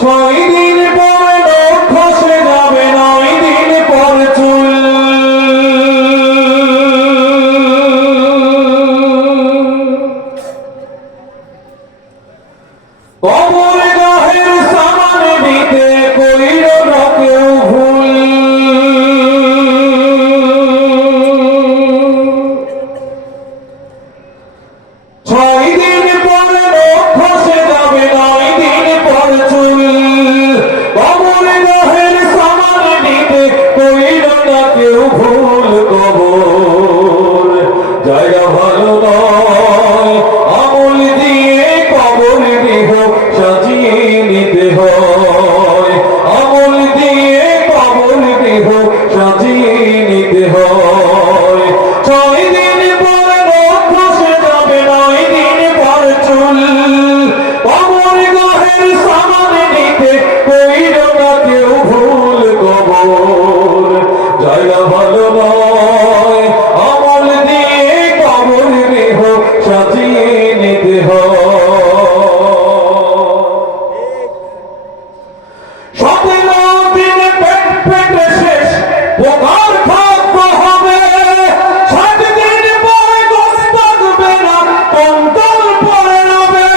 6 দিন পরে নখ খসে যাবে, 9 দিন পরে চুল। কবর গাহের সামান দিতে কইল না কেউ ভুল। 6 দিন পরে নখ খসে যাবে, 9 দিন পরে চুল। কবর গাহের সামান দিতে কইল না কেউ ভুল। কবর জায়গা ভালো নয়, আমল দিয়ে কবর দেহ সাজিয়ে নিতে হয়। আমল দিয়ে কবর দেহ সাজিয়ে নিতে হয়। 6 দিন পরে নখ খসে যাবে, 9 দিন পরে চুল। কবর গাহের সামান দিতে কইল না কেউ ভুল। কবর জায়গা ভালো নয়, আমল দিয়ে কবর দেহ সাজিয়ে নিতে হয়। 17 দিন পেট পেটে শেষ, পোকার খাদ্য হবে। 60 দিন পরে গোস্ত থাকবে না, কঙ্কাল পড়ে রবে।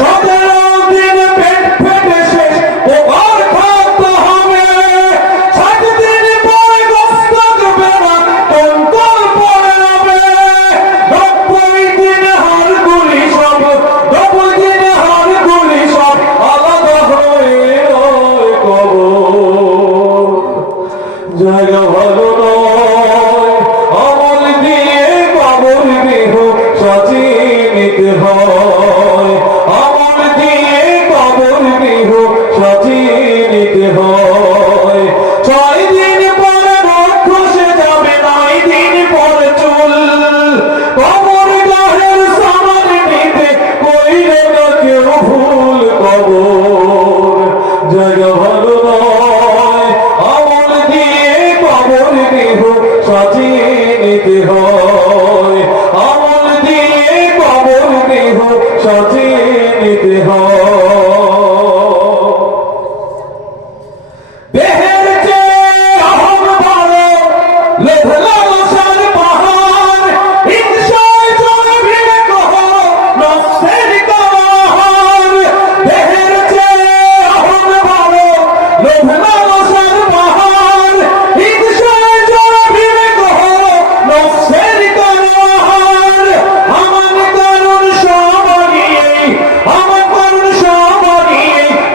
17 দিন পেট পেটে শেষ, পোকার খাদ্য হবে। 60 দিন পরে গোস্ত থাকবে না, কঙ্কাল পড়ে রবে। 90 দিন হাড়গুলি সব, 90 দিন হাড়গুলি সব আলাদা হয়ে রয়। কবর জায়গা ভালো নয়, আমল দিয়ে কবর দেহ সাজিয়ে নিতে হয়। আমল দিয়ে কবর দেহ সাজিয়ে নিতে হয়। 6 দিন পরে নখ খসে যাবে, 9 দিন পরে চুল। কবর গাহের সামান নিতে কইল না কেউ ভুল। কবর জায়গা ভালো নয়, আমল দিয়ে কবর দেহ সাজিয়ে নিতে হয়। আমল দিয়ে কবর দেহ সাজিয়ে নিতে হয়। দেহের চেয়ে আহম ভালো, লোভ লালসার পাহাড়। হিংসায় চলবে কহ, নফসের কাহার। দেহের চেয়ে আহম ভালো, লোভ লালসার পাহাড়। হিংসায় চলবে কহ, নফসের কাহার। আমার কারণ সবারই, আমার কারণ সবারই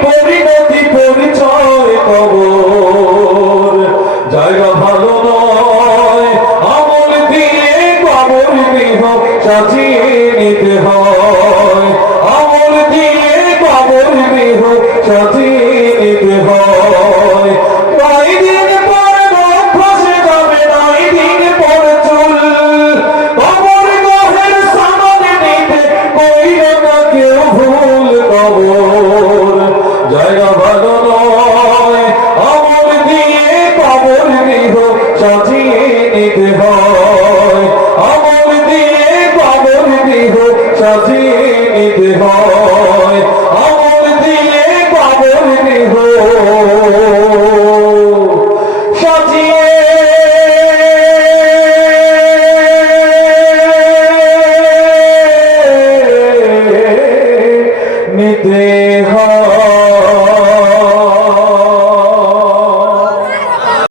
পরিণতি পরিচয়। কবর জায়গা ভালো নয়, আমল দিয়ে কবর দেহ সাজিয়ে নিতে হয়। আমল দিয়ে কবর দেহ সাজিয়ে নিতে হয়। 9 দিন পরে নখ খসে যাবে, 9 দিন পরে চুল। কবর গাহের সামান দিতে কইল না কেউ ভুল। কবর জায়গা ভালো নয়, আমল দিয়ে কবর দেহ সাজিয়ে নিতে হয়। আমল দিয়ে কবর দেহ সাজিয়ে নিতে হয়। আমল দিয়ে কবর দেহ সাজিয়ে নিতে হয়।